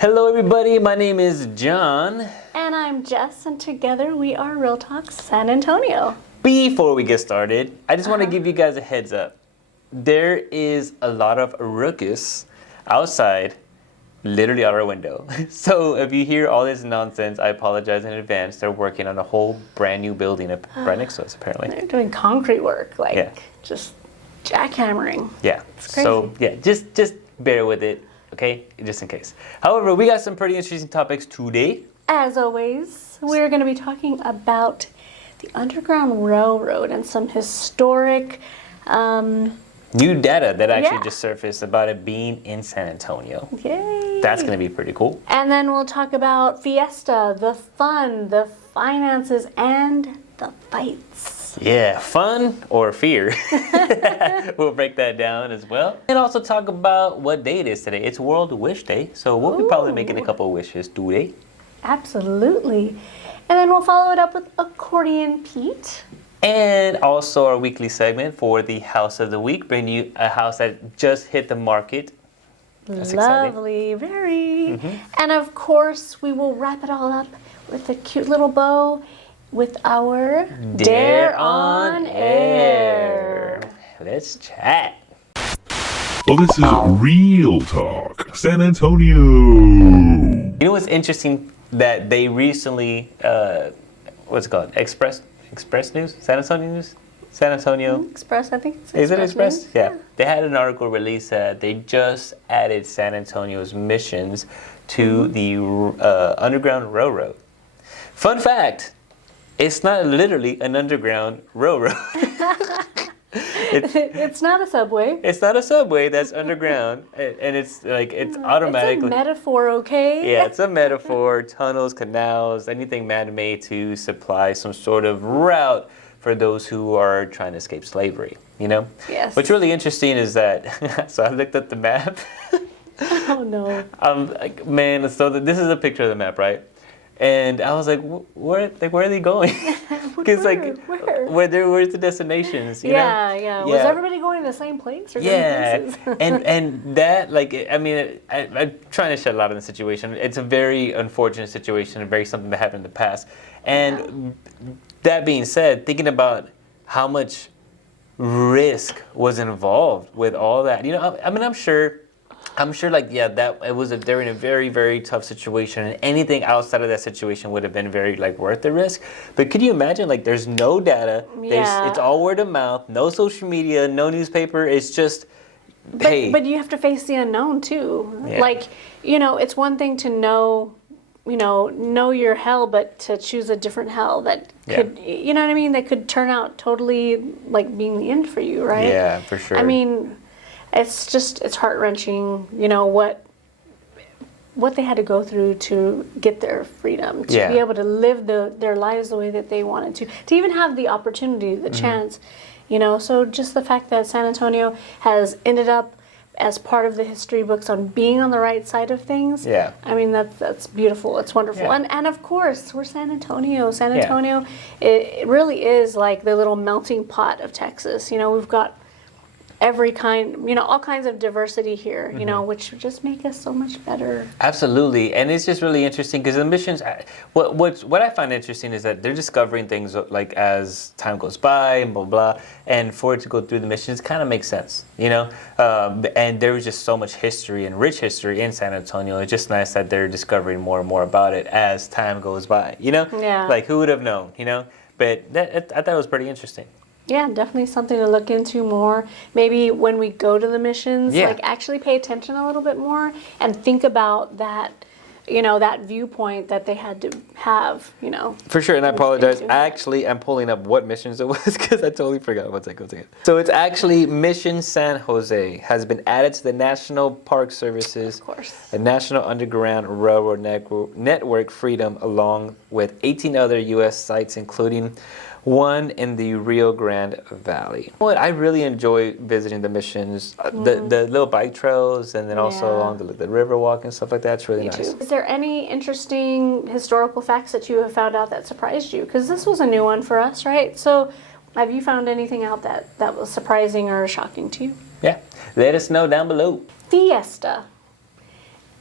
Hello everybody, my name is John. And I'm Jess, and together we are Real Talk San Antonio. Before we get started, I just want to give you guys a heads up. There is a lot of ruckus outside, literally out our window. So if you hear all this nonsense, I apologize in advance. They're working on a whole brand new building up right next to us, apparently. They're doing concrete work, just jackhammering. Yeah, It's crazy. so yeah, just bear with it, okay? Just in case. However, we got some pretty interesting topics today. As always, we're going to be talking about the Underground Railroad and some historic... New data that actually Yeah. just surfaced about it being in San Antonio. Yay! That's going to be pretty cool. And then we'll talk about Fiesta, the fun, the finances, and the fights. Yeah, fun or fear. We'll break that down as well. And also talk about what day it is today. It's World Wish Day, so we'll be probably making a couple of wishes today. Absolutely. And then we'll follow it up with Accordion Pete. And also our weekly segment for the House of the Week, bringing you a house that just hit the market. That's Lovely, very. And of course, we will wrap it all up with a cute little bow with our Dare on Air. Let's chat. Well, this is Real Talk San Antonio. You know what's interesting? That they recently, what's it called? Express News? San Antonio News? San Antonio. Express, I think it's Is it Express? News. Yeah. They had an article released that they just added San Antonio's missions to the Underground Railroad. Fun fact, it's not literally an underground railroad. It's not a subway. It's not a subway that's underground, and it's like it's automatically. It's a metaphor, okay? Yeah, it's a metaphor. Tunnels, canals, anything man-made to supply some sort of route for those who are trying to escape slavery, you know? Yes. What's really interesting is that, so I looked at the map. Oh, no. Like, man, so this is a picture of the map, right? And I was like, where are they going? Because where's the destinations? You know? Yeah. Was everybody going to the same place or different places? and that, like, I mean, I'm trying to shed light on the situation. It's a very unfortunate situation, and very something that happened in the past. And that being said, thinking about how much risk was involved with all that, you know, I mean, I'm sure, that they're in a very, very tough situation, and anything outside of that situation would have been very, like, worth the risk. But could you imagine, like, there's no data, it's all word of mouth, no social media, no newspaper, it's just, hey. But you have to face the unknown, too. Yeah. Like, you know, it's one thing to know your hell, but to choose a different hell that could, you know what I mean, that could turn out totally, like, being the end for you, right? Yeah, for sure. I mean... It's heart-wrenching, you know, what they had to go through to get their freedom, to be able to live their lives the way that they wanted to even have the opportunity, the chance, you know. So just the fact that San Antonio has ended up as part of the history books on being on the right side of things, I mean, that's beautiful. It's wonderful. Yeah. And of course, we're San Antonio. San Antonio, it really is like the little melting pot of Texas. You know, we've got every kind, you know, all kinds of diversity here, you know, which just make us so much better. Absolutely, and it's just really interesting because the missions. What I find interesting is that they're discovering things like as time goes by and blah blah, and for it to go through the missions kind of makes sense, you know. And there was just so much history and rich history in San Antonio. It's just nice that they're discovering more and more about it as time goes by, you know. Yeah. Like who would have known, you know? But I thought it was pretty interesting. Yeah, definitely something to look into more. Maybe when we go to the missions, like actually pay attention a little bit more and think about that, you know, that viewpoint that they had to have, you know. For sure, and I apologize. Actually, I'm pulling up what missions it was because I totally forgot. One second. So it's actually Mission San Jose has been added to the National Park Service's the National Underground Railroad Network Freedom, along with 18 other U.S. sites, including one in the Rio Grande Valley. What I really enjoy visiting the missions, the little bike trails, and then also along the river walk and stuff like that. It's really nice. Is there any interesting historical facts that you have found out that surprised you? Because this was a new one for us, right? So have you found anything out that was surprising or shocking to you? Yeah, let us know down below. Fiesta.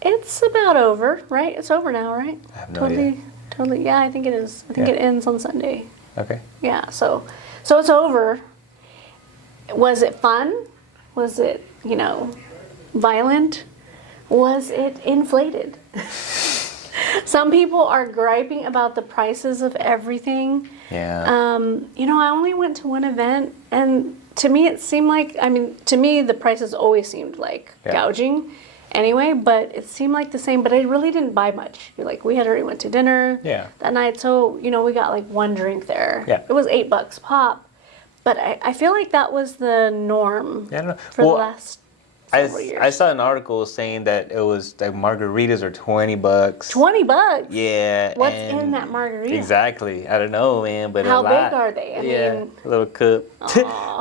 It's about over, right? It's over now, right? I have no idea. Totally. Yeah, I think it is. I think it ends on Sunday. Okay. Yeah, so it's over. Was it fun? Was it, violent? Was it inflated? Some people are griping about the prices of everything. Yeah. I only went to one event, and to me it seemed like, to me the prices always seemed like gouging anyway, but it seemed like the same, but I really didn't buy much. We had already went to dinner that night, so, we got like one drink there. Yeah. It was $8 pop, but I feel like that was the norm I don't know. for the last several years. I saw an article saying that it was like margaritas are $20. $20? Yeah. What's in that margarita? Exactly. I don't know, man, but how a lot. big are they? I mean, a little cup.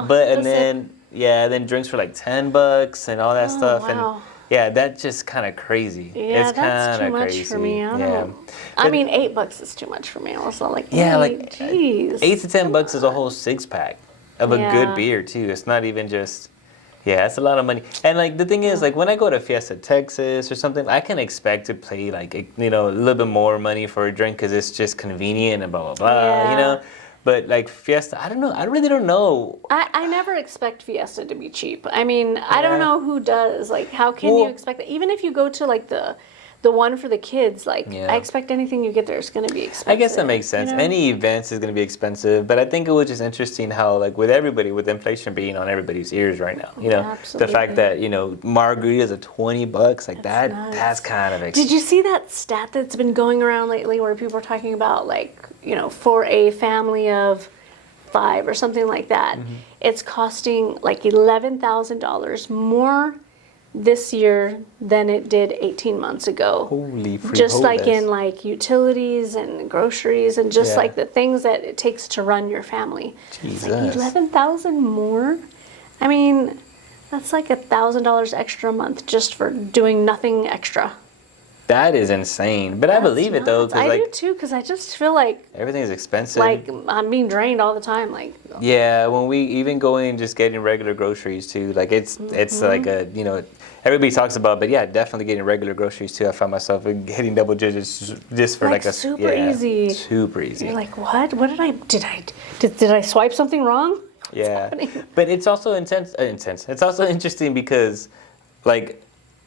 Then drinks for like $10 and all that stuff. Wow. And yeah, that's just kind of crazy. Yeah, it's that's too kinda much crazy. for me. I don't. But, $8 is too much for me. I was like, geez. $8 to $10 is a whole 6-pack of a good beer too. It's not even just. Yeah, it's a lot of money. And like the thing is, like when I go to Fiesta, Texas or something, I can expect to pay like a little bit more money for a drink because it's just convenient and blah blah blah. But like Fiesta, I don't know. I really don't know. I never expect Fiesta to be cheap. I don't know who does. Like, how can you expect that? Even if you go to like the one for the kids, like I expect anything you get there is going to be expensive. I guess that makes sense. Any events is going to be expensive, but I think it was just interesting how like with everybody, with inflation being on everybody's ears right now, Absolutely. the fact that margaritas are $20, like that's kind of expensive. Did you see that stat that's been going around lately where people are talking about like for a family of 5 or something like that, it's costing like $11,000 more this year than it did 18 months ago. Holy frijoles. Just like in like utilities and groceries and just like the things that it takes to run your family. Jesus. It's like 11,000 more. That's like $1,000 extra a month just for doing nothing extra. That is insane, but I believe it though. I do too, because I just feel like everything is expensive. like I'm being drained all the time. Like when we even going just getting regular groceries too, like it's like a everybody talks about, but definitely getting regular groceries too. I find myself hitting double digits just for like a super easy. Super easy. You're like, what? What did I swipe something wrong? What's happening? But it's also intense. It's also interesting because, like,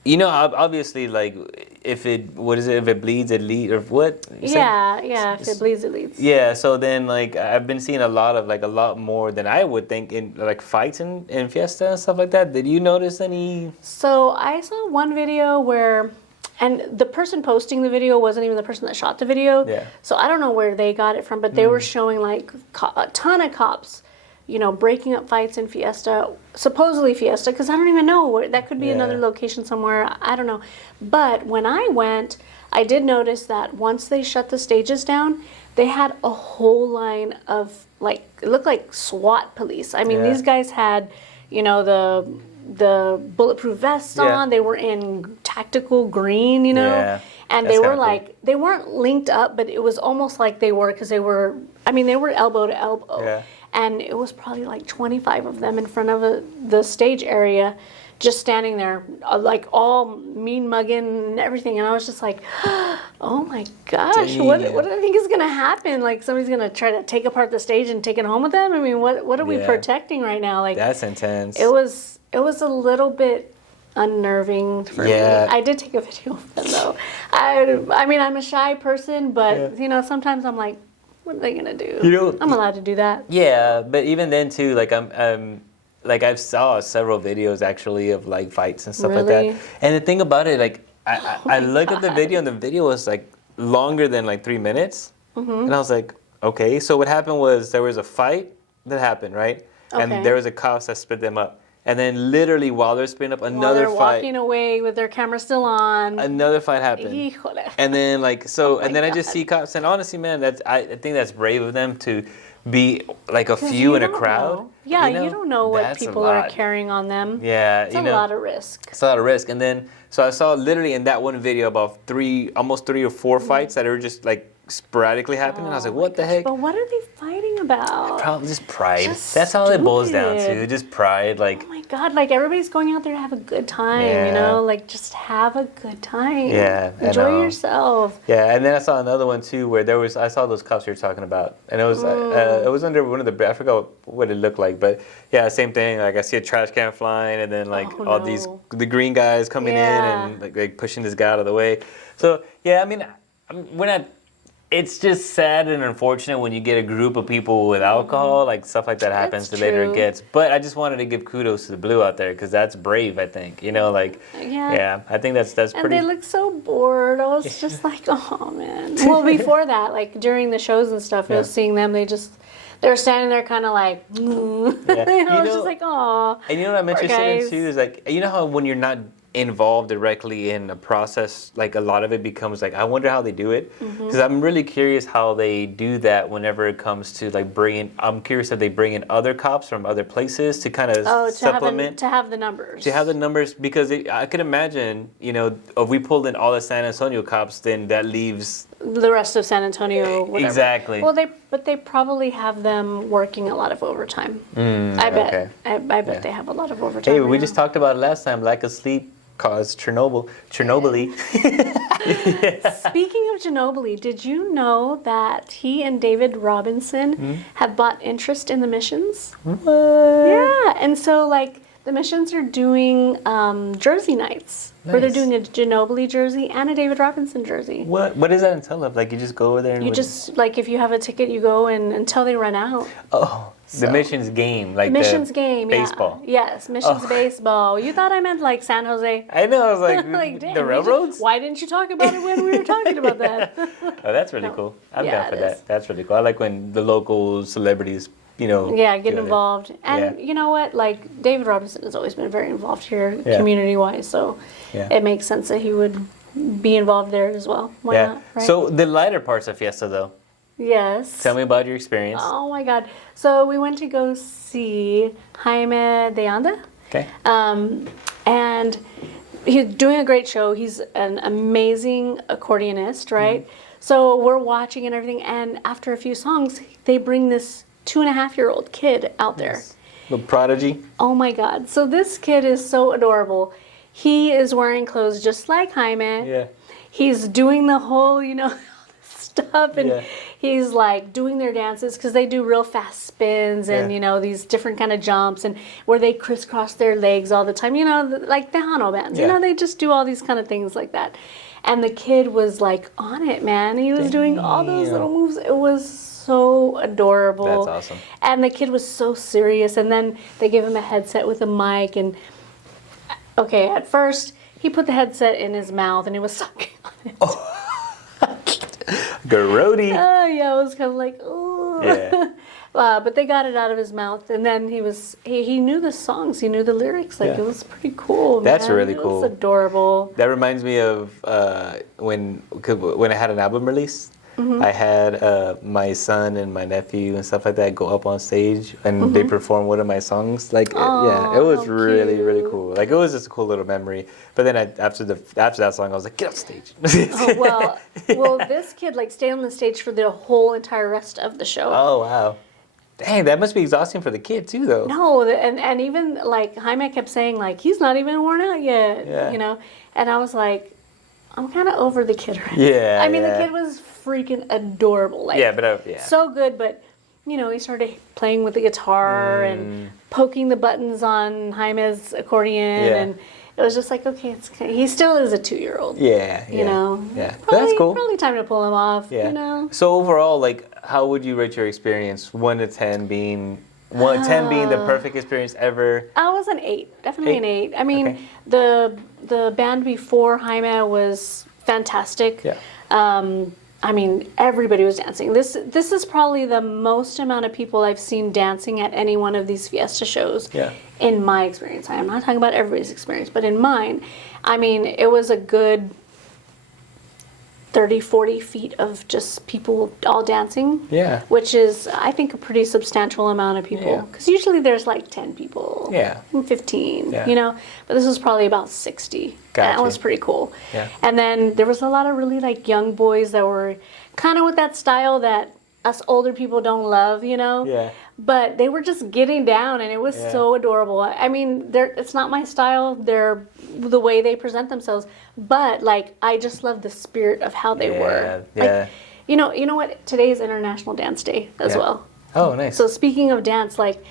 obviously, like, if it bleeds, it leads, or what? If it bleeds, it leads. Yeah, so then, like, I've been seeing a lot more than I would think in, like, fights in Fiesta and stuff like that. Did you notice any? So I saw one video where, and the person posting the video wasn't even the person that shot the video. Yeah. So I don't know where they got it from, but they were showing, like, a ton of cops, breaking up fights in Fiesta, supposedly Fiesta, because I don't even know. That could be another location somewhere. I don't know. But when I went, I did notice that once they shut the stages down, they had a whole line of, like, it looked like SWAT police. These guys had, the bulletproof vests on. They were in tactical green, and they were like, cool. They weren't linked up, but it was almost like they were, because they were elbow to elbow. Yeah. And it was probably like 25 of them in front of the stage area, just standing there, like all mean mugging and everything. And I was just like, oh my gosh, what do I think is going to happen? Like, somebody's going to try to take apart the stage and take it home with them? What are we protecting right now? Like, that's intense. It was a little bit unnerving for me. I did take a video of them though. I'm a shy person, but sometimes I'm like, what are they gonna do? I'm allowed to do that. Yeah, but even then too, like I've saw several videos actually of like fights and stuff like that. And the thing about it, like I looked at the video, and the video was like longer than like 3 minutes, and I was like, okay. So what happened was there was a fight that happened, right? Okay. And there was a cops that split them up. And then literally while they're splitting up, another fight. Walking away with their camera still on. Another fight happened. Híjole. And then like I just see cops, and honestly, man, I think that's brave of them to be like a few in a crowd. Know. Yeah, you don't know what people are carrying on them. Yeah, it's a lot of risk. It's a lot of risk. And then so I saw literally in that one video about almost three or four fights that are just like sporadically happening. I was like, what the heck? But what are they fighting about? Probably just pride. Just That's all it boils down to. stupid. Just pride. Like, Oh my God, like everybody's going out there to have a good time, Yeah. you know? Like just have a good time. Yeah, I Enjoy know. yourself. yeah, and then I saw another one too where I saw those cops you were talking about, and it was under one of I forgot what it looked like, but yeah, same thing. Like I see a trash can flying, and then like Oh, all these no. the green guys coming Yeah. in and like pushing this guy out of the way. So yeah, I mean, we're not. It's just sad and unfortunate when you get a group of people with alcohol, like stuff like that happens. That's The later it true. gets. But I just wanted to give kudos to the blue out there because that's brave. I think like Yeah. I think that's And pretty. they look so bored. I was just like, oh man. Well, before that, like during the shows and stuff, I was seeing them. They were standing there, kind of like, Yeah. I was just like, oh. And you know what I'm Poor interested in guys. too is like, you know how when you're not involved directly in a process, like a lot of it becomes like, I wonder how they do it, Mm-hmm. because I'm really curious how they do that whenever it comes to like I'm curious if they bring in other cops from other places to kind of supplement. To have the numbers. To have the numbers, because I could imagine, if we pulled in all the San Antonio cops, then that leaves. The rest of San Antonio, whatever. Exactly. Well, they probably have them working a lot of overtime. I bet. okay. I bet Yeah. they have a lot of overtime. Hey, we right just now. talked about it last time. Lack of sleep caused Chernobyl. Speaking of Ginobili, did you know that he and David Robinson have bought interest in the missions? What? Yeah, and so like the missions are doing jersey nights where they're Nice. doing a Ginobili jersey and a David Robinson jersey. What does that entail of? Like you just go over there and You just like if you have a ticket, you go and until they run out. the missions game, like Missions game, baseball. yeah. Yes, missions Oh. baseball. You thought I meant like San Jose. I know. I was like, Like, damn, the railroads. why didn't you talk about it when we were talking about that? Oh, that's really No. cool. I'm Yeah, down for it that. is. That's really cool. I like when the local celebrities, Yeah, get do it. involved. And Yeah. you know what? Like David Robinson has always been very involved here Yeah. community wise, so Yeah. it makes sense that he would be involved there as well. Why Yeah. not? Right? So the lighter parts of Fiesta, though. yes. Tell me about your experience. Oh my God. So we went to go see Jaime de Anda. Okay. And he's doing a great show. He's an amazing accordionist, right? So we're watching and everything, and after a few songs, they bring this 2.5-year-old kid out there. Little prodigy. Oh my God. So this kid is so adorable. He is wearing clothes just like Jaime. Yeah. He's doing the whole, stuff, and Yeah. he's like doing their dances because they do real fast spins and Yeah. these different kind of jumps and where they crisscross their legs all the time. Like the Hano bands. Yeah. They just do all these kind of things like that. And the kid was like on it, man. He was doing all those Damn. little moves. It was so adorable. That's awesome. And the kid was so serious. And then they gave him a headset with a mic. And okay, at first he put the headset in his mouth and he was sucking on it. Garody. Yeah, I was kind of like, ooh. Yeah. But they got it out of his mouth, and then he knew the songs, he knew the lyrics. Like Yeah. it was pretty cool. That's man. really It cool. was adorable. That reminds me of when I had an album release. Mm-hmm. I had my son and my nephew and stuff like that go up on stage and Mm-hmm. they perform one of my songs. Like, Aw, it was how really, really cute. cool. Like, it was just a cool little memory. But then after that song, I was like, get off stage. Oh, well, this kid stayed on the stage for the whole entire rest of the show. Oh, wow. Dang, that must be exhausting for the kid too, though. No, and even Jaime kept saying he's not even worn out yet, Yeah. And I was like, I'm kind of over the kid already. Yeah, I mean, yeah. the kid was freaking adorable. Yeah, but yeah. So good, but he started playing with the guitar and poking the buttons on Jaime's accordion, Yeah. and it was just like, okay, he still is a 2-year-old. Yeah, You know. Yeah, but Probably, that's cool. Probably time to pull him off. Yeah. So overall, how would you rate your experience? 1 to 10 being 10 being the perfect experience ever. I was an 8, definitely an 8. I mean, Okay. the band before Jaime was fantastic. Yeah. I mean, everybody was dancing. This is probably the most amount of people I've seen dancing at any one of these Fiesta shows. Yeah. In my experience, I'm not talking about everybody's experience, but in mine, I mean, it was a good 30, 40 feet of just people all dancing. Yeah. Which is, I think, a pretty substantial amount of people. Yeah. Because usually there's like 10 people. Yeah. 15, Yeah. you know. But this was probably about 60. Gotcha. That was pretty cool. Yeah. And then there was a lot of really like young boys that were kind of with that style that us older people don't love, you know. Yeah. But they were just getting down, and it was so adorable. I mean, it's not my style. They're the way they present themselves, but like I just love the spirit of how they were. Yeah. Like, you know what? Today is International Dance Day as well. Oh, nice. So speaking of dance, like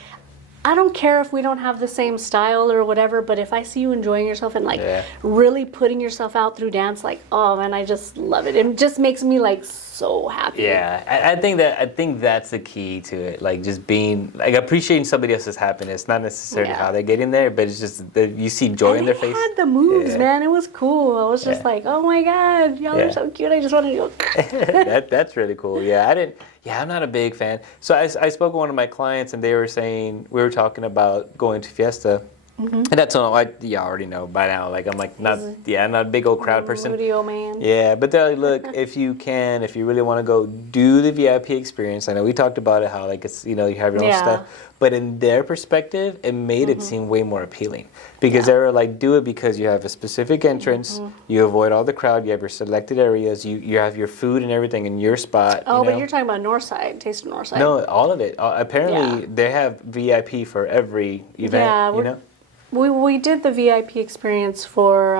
I don't care if we don't have the same style or whatever, but if I see you enjoying yourself and like really putting yourself out through dance, like oh man, I just love it. It just makes me like so happy. Yeah, I think that's the key to it. Like just being like appreciating somebody else's happiness, not necessarily how they're getting there, but it's just that you see joy in their face. They had the moves, man. It was cool. I was just like, oh my god, y'all are so cute. I just wanted to go. That's really cool. Yeah, I'm not a big fan. So I spoke with one of my clients, and they were saying we were talking about going to Fiesta. And that's all you already know by now. Like I'm like I'm not a big old crowd person. Video man. Yeah, but they're like, look, if you really want to go, do the VIP experience. I know we talked about it, how like it's you have your own stuff, but in their perspective, it made it seem way more appealing because they were like, do it because you have a specific entrance, you avoid all the crowd, you have your selected areas, you have your food and everything in your spot. Oh, but you're talking about Northside, Taste of Northside. No, all of it. Apparently, they have VIP for every event. Yeah, We did the VIP experience for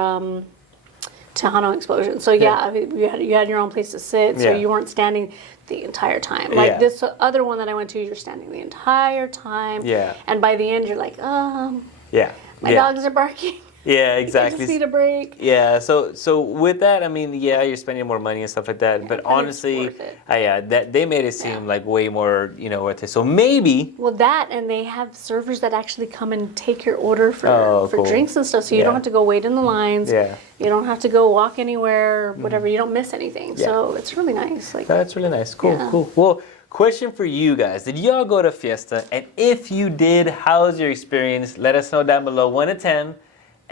Tejano Explosion. So you had your own place to sit, so you weren't standing the entire time. Like this other one that I went to, you're standing the entire time. Yeah. And by the end, you're like, my dogs are barking. Yeah, I exactly. just need a break. Yeah, so with that, I mean, you're spending more money and stuff like that. but honestly, it's worth it. that they made it seem like way more, worth it. So maybe. Well, and they have servers that actually come and take your order for cool. drinks and stuff, so you don't have to go wait in the lines. Yeah. You don't have to go walk anywhere, whatever. You don't miss anything. Yeah. So it's really nice. Like that's really nice. Cool. Well, question for you guys: did y'all go to Fiesta? And if you did, how was your experience? Let us know down below, 1 to 10.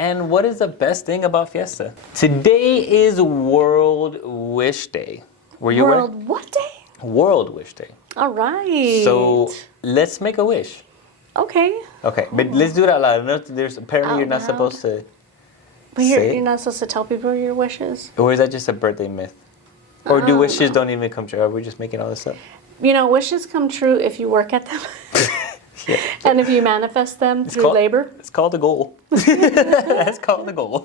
And what is the best thing about Fiesta? Today is World Wish Day. Were you aware? World what day? World Wish Day. All right. So let's make a wish. Okay. Okay, but let's do it out loud. Apparently you're not supposed to But say you're not supposed to tell people your wishes. Or is that just a birthday myth? Or do wishes don't even come true? Are we just making all this up? Wishes come true if you work at them. And if you manifest them through labor. It's called a goal. That's called the goal.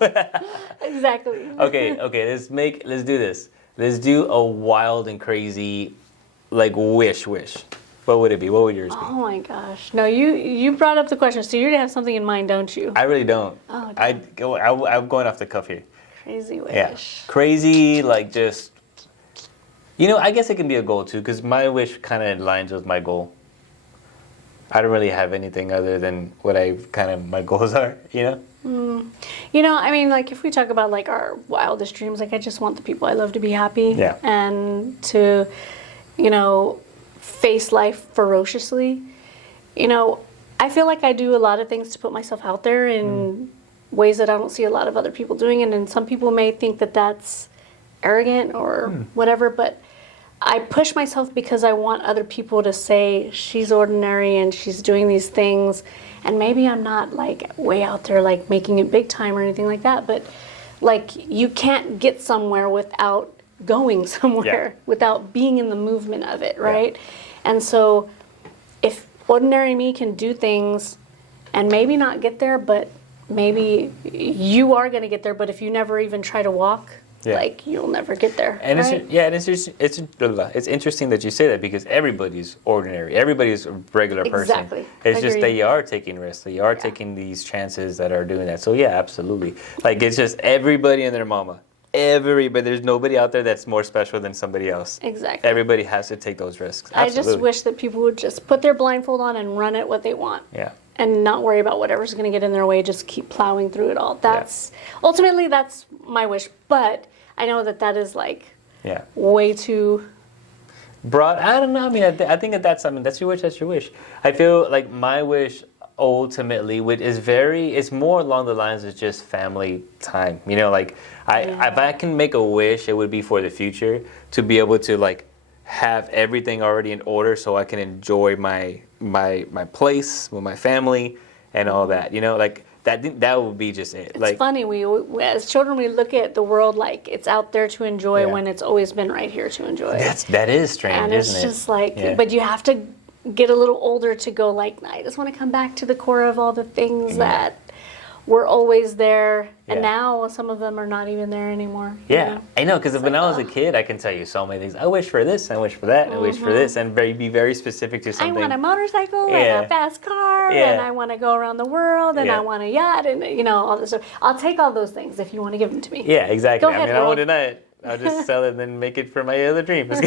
Exactly. Okay, let's do this. Let's do a wild and crazy, like, wish. What would it be? What would yours be? Oh my gosh. No, you brought up the question, so you already have something in mind, don't you? I really don't. Oh, I'm going off the cuff here. Crazy wish. Yeah. Crazy, like just, I guess it can be a goal too, because my wish kind of aligns with my goal. I don't really have anything other than what my goals are, I mean, like if we talk about like our wildest dreams, like I just want the people I love to be happy. Yeah. And to, face life ferociously. I feel like I do a lot of things to put myself out there in ways that I don't see a lot of other people doing. And then some people may think that that's arrogant or whatever, but I push myself because I want other people to say she's ordinary and she's doing these things, and maybe I'm not like way out there like making it big time or anything like that, but like you can't get somewhere without going somewhere, without being in the movement of it, right? And so if ordinary me can do things and maybe not get there, but maybe you are going to get there, but if you never even try to walk, like you'll never get there. And right? it's interesting that you say that, because everybody's ordinary. Everybody's a regular person. Exactly. It's just that you are taking risks. You are taking these chances that are doing that. So yeah, absolutely. Like it's just everybody and their mama. Everybody. There's nobody out there that's more special than somebody else. Exactly. Everybody has to take those risks. Absolutely. I just wish that people would just put their blindfold on and run at what they want. Yeah. And not worry about whatever's going to get in their way. Just keep plowing through it all. Ultimately that's my wish. But I know that is like way too broad. I don't know. I mean, I think that's your wish. That's your wish. I feel like my wish ultimately, which is it's more along the lines of just family time. You know, like if I can make a wish, it would be for the future to be able to like have everything already in order so I can enjoy my place with my family and all that. You know, like that would be just it. It's funny. We as children we look at the world like it's out there to enjoy when it's always been right here to enjoy. That is strange, and isn't it's it? just like, but you have to get a little older to go like, I just want to come back to the core of all the things that were always there, and now some of them are not even there anymore. Yeah, you know? I know, because when I was a kid, I can tell you so many things. I wish for this, I wish for that, I wish for this, and be very specific to something. I want a motorcycle and a fast car, and I want to go around the world, and I want a yacht, and you know, all this stuff. I'll take all those things if you want to give them to me. Yeah, exactly. Go ahead, I wouldn't. I'll just sell it and then make it for my other dream. Really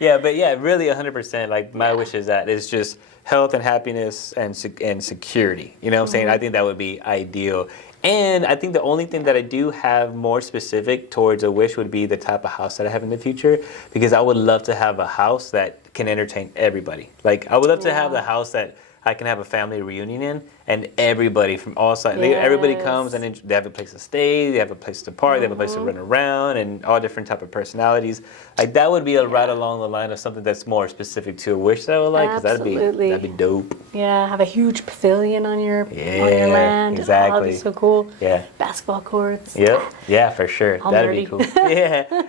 100%. Like my wish is that it's just health and happiness and security. You know what I'm saying? I think that would be ideal. And I think the only thing that I do have more specific towards a wish would be the type of house that I have in the future, because I would love to have a house that can entertain everybody. Like I would love to have the house that I can have a family reunion in, and everybody from all sides, everybody comes and they have a place to stay, they have a place to park, they have a place to run around, and all different type of personalities. Like that would be right along the line of something that's more specific to a wish that I would like, because that'd be dope. Yeah, have a huge pavilion on your land. Exactly. Oh, that'd be so cool. Yeah. Basketball courts. Yep. Yeah, for sure. All That'd nerdy. be cool. Yeah.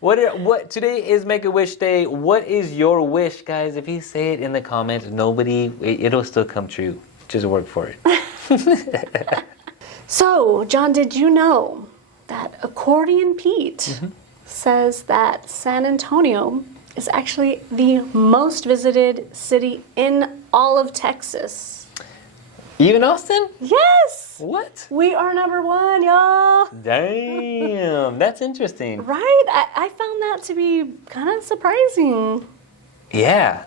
What today is Make-A-Wish Day. What is your wish, guys? If you say it in the comments, it'll still come true. Just work for it. So, John, did you know that Accordion Pete says that San Antonio is actually the most visited city in all of Texas? Even Austin? Yes! What? We are number one, y'all. Damn, that's interesting. Right? I found that to be kind of surprising. Yeah.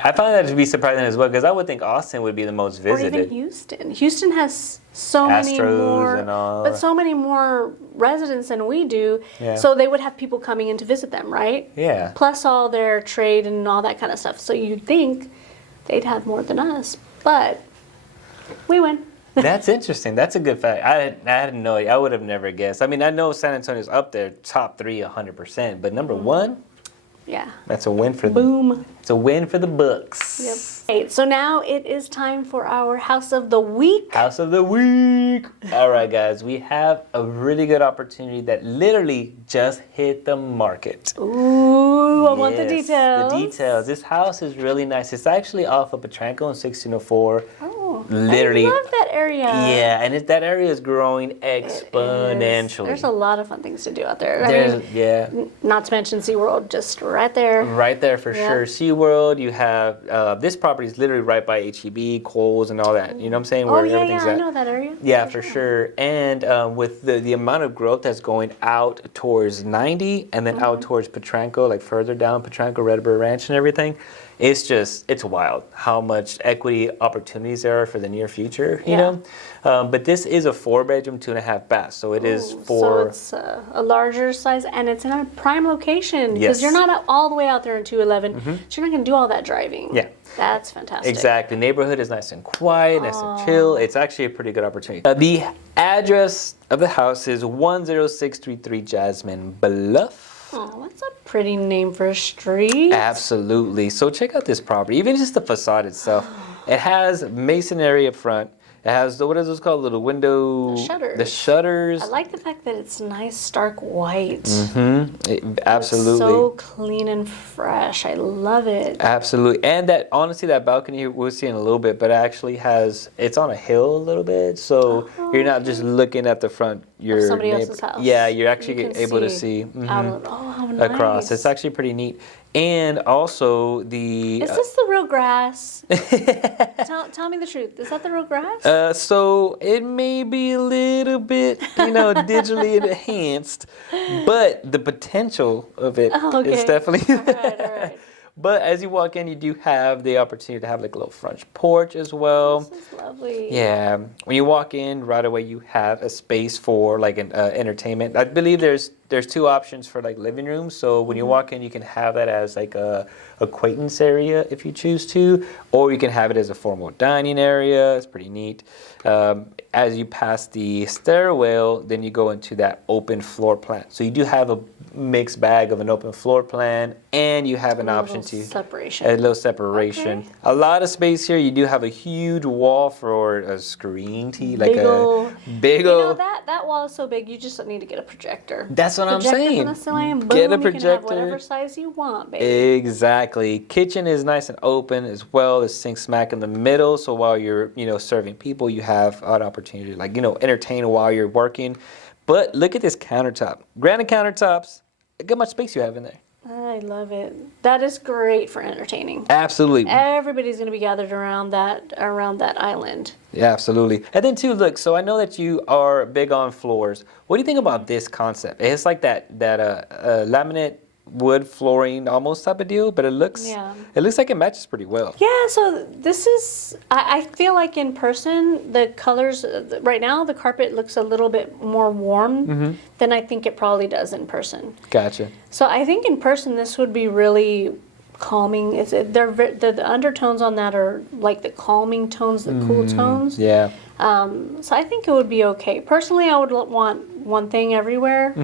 I found that to be surprising as well, because I would think Austin would be the most visited. Or even Houston. Houston has so many more, but so many more residents than we do. Yeah. So they would have people coming in to visit them, right? Yeah. Plus all their trade and all that kind of stuff. So you'd think they'd have more than us, but we win. That's interesting. That's a good fact. I had no idea. I would have never guessed. I mean, I know San Antonio's up there, top 3, 100%, but number one. Yeah. That's a win for Boom. It's a win for the Bucks. Yep. Okay, so now it is time for our House of the Week. House of the Week. All right, guys. We have a really good opportunity that literally just hit the market. Ooh, I want the details. The details. This house is really nice. It's actually off of Petranco in 1604. Oh, literally. I love that area. Yeah, and that area is growing exponentially. There's a lot of fun things to do out there. Not to mention SeaWorld, just right there. Right there for sure. SeaWorld, you have, this property is literally right by HEB, Kohl's, and all that. You know what I'm saying? Where everything's I know that area. Yeah, for sure. And with the amount of growth that's going out towards 90 and then out towards Petranco, like further down Petranco, Redbird Ranch and everything, it's wild how much equity opportunities there are for the near future, you know? But this is a 4-bedroom, 2.5 bath. So it is for... So it's a larger size, and it's in a prime location. Because you're not all the way out there in 211. So you're not going to do all that driving. Yeah. That's fantastic. Exactly. Neighborhood is nice and quiet, nice and chill. It's actually a pretty good opportunity. The address of the house is 10633 Jasmine Bluff. Oh, that's a pretty name for a street. Absolutely. So check out this property. Even just the facade itself. It has masonry up front. It has what is this called? Little window. The shutters. I like the fact that it's nice, stark white. Absolutely. It's so clean and fresh. I love it. Absolutely. And that honestly, that balcony we'll see in a little bit, but it actually it's on a hill a little bit, so you're not just looking at the front. You're somebody else's house. Yeah, you're actually able to see out how nice. Across. It's actually pretty neat. And also Is this the real grass? Tell me the truth. Is that the real grass? So it may be a little bit, digitally enhanced, but the potential of it is definitely there. All right. But as you walk in, you do have the opportunity to have like a little front porch as well. This is lovely. Yeah. When you walk in, right away you have a space for like an entertainment. I believe there's there's two options for like living rooms. So when you walk in, you can have that as like a acquaintance area if you choose to, or you can have it as a formal dining area. It's pretty neat. As you pass the stairwell, then you go into that open floor plan. So you do have a mixed bag of an open floor plan, and you have an option to separation. a little separation. Okay. A lot of space here. You do have a huge wall for a screen TV, like big old. That wall is so big, you just need to get a projector. That's what I'm Projector saying. from the ceiling, boom, Get a You can have projector. whatever size you want, baby. Exactly. Kitchen is nice and open as well. The sink smack in the middle, so while you're serving people, you have an opportunity to entertain while you're working. But look at this countertop. Granite countertops. Look how much space you have in there. I love it. That is great for entertaining. Absolutely. Everybody's going to be gathered around that island. Yeah, absolutely. And then too, look, so I know that you are big on floors. What do you think about this concept? It's like that laminate wood flooring almost type of deal, but it looks like it matches pretty well. Yeah, so this is, I feel like in person, the colors, right now the carpet looks a little bit more warm than I think it probably does in person. Gotcha. So I think in person this would be really calming. The undertones on that are like the calming tones, the cool tones. Yeah. So I think it would be okay. Personally, I would want one thing everywhere.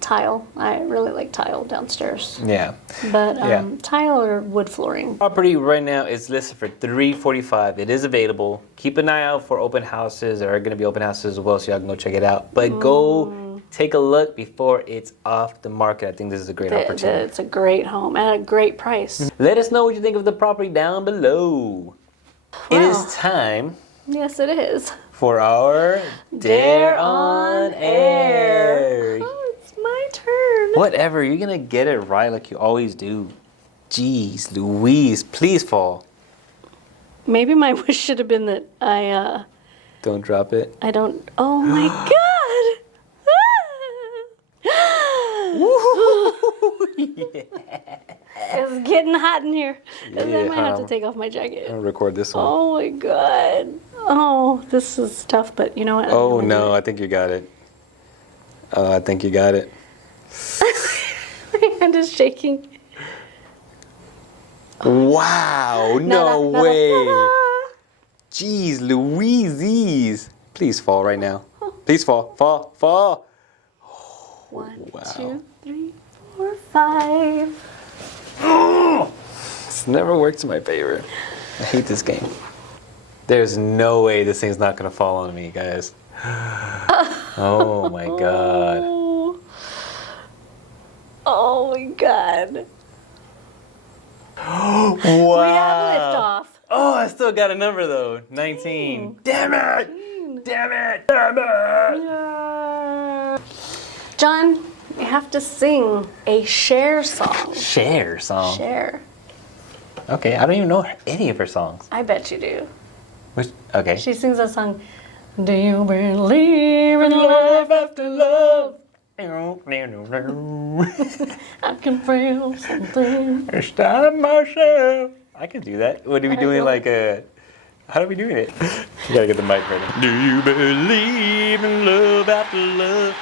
Tile. I really like tile downstairs. Yeah. But tile or wood flooring. Property right now is listed for $345. It is available. Keep an eye out for open houses. There are going to be open houses as well, so y'all can go check it out. But go take a look before it's off the market. I think this is a great opportunity. It's a great home at a great price. Let us know what you think of the property down below. It is time. Yes, it is. For our Dare on Air. Oh, it's my turn. Whatever, you're gonna get it right like you always do. Jeez Louise, please fall. Maybe my wish should have been that I Don't drop it. I don't. Oh my God! It's getting hot in here. I might have to take off my jacket. I'll record this one. Oh my God. Oh, this is tough, but you know what? Oh no, I think you got it. I think you got it. My hand is shaking. Wow, no way. Jeez Louise. Please fall right now. Please fall. Fall. 1, Wow. 2, 3, 4, 5. It's never worked in my favor. I hate this game. There's no way this thing's not gonna fall on me, guys. Oh my God. Oh my God. Wow. We have liftoff. Oh, I still got a number though. 19. Damn it! Damn it! John, you have to sing a Cher song. Cher song. Cher. Okay, I don't even know any of her songs. I bet you do. Okay. She sings a song. Do you believe in love after love? I can feel something. Stop myself. I can do that. What are we doing? How are we doing it? You gotta get the mic ready. Do you believe in love after love?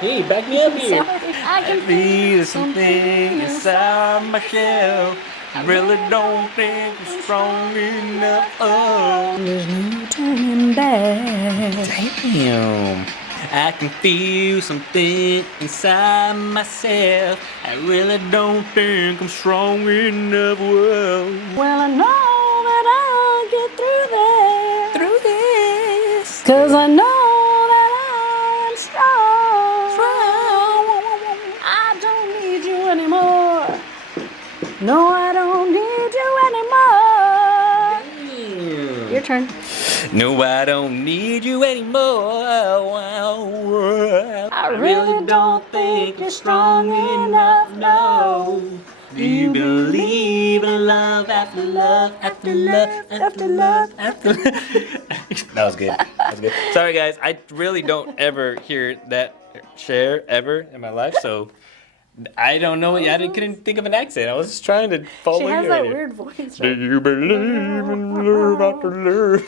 Hey, back me up here. I can Feel something inside my shell. I really don't think I'm strong enough. Oh, There's no turning back. damn. I can feel something inside myself. I really don't think I'm strong enough. Whoa. Well, I know that I'll get through this. 'Cause I know that I'm strong. I don't need you anymore. No, I don't need you anymore. Your turn. No, I don't need you anymore. I really don't think you're strong enough, no. Do you believe in love after love, after love, after love, after love? That was good. Sorry, guys. I really don't ever hear that Cher ever in my life, so I don't know. I couldn't think of an accent. I was just trying to follow She you. has that weird voice. Do Right? you believe in love after love?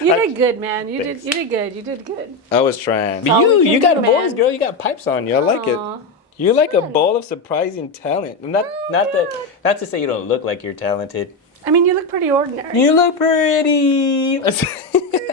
You did good, man. You did good. You did good. I was trying. all But we you can got do, a voice, man. girl. You got pipes on you. I like it. Aw. You're like a ball of surprising talent. Not to say you don't look like you're talented. I mean, you look pretty ordinary. You look pretty.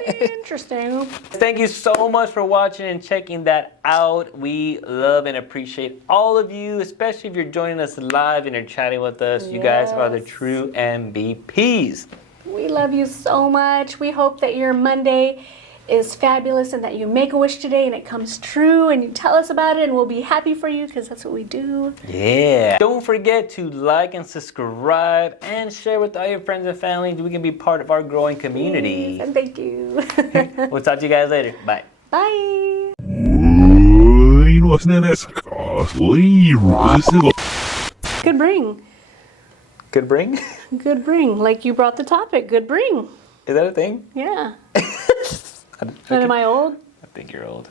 Interesting. Thank you so much for watching and checking that out. We love and appreciate all of you, especially if you're joining us live and you're chatting with us. You guys are the Yes. true MVPs. We love you so much. We hope that your Monday is fabulous and that you make a wish today and it comes true and you tell us about it and we'll be happy for you because that's what we do. Yeah. Don't forget to like and subscribe and share with all your friends and family so we can be part of our growing community. And thank you. We'll talk to you guys later. Bye. Bye. Good bring. Good bring? Good bring. Like you brought the topic. Good bring. Is that a thing? Yeah. But am I old? I think you're old.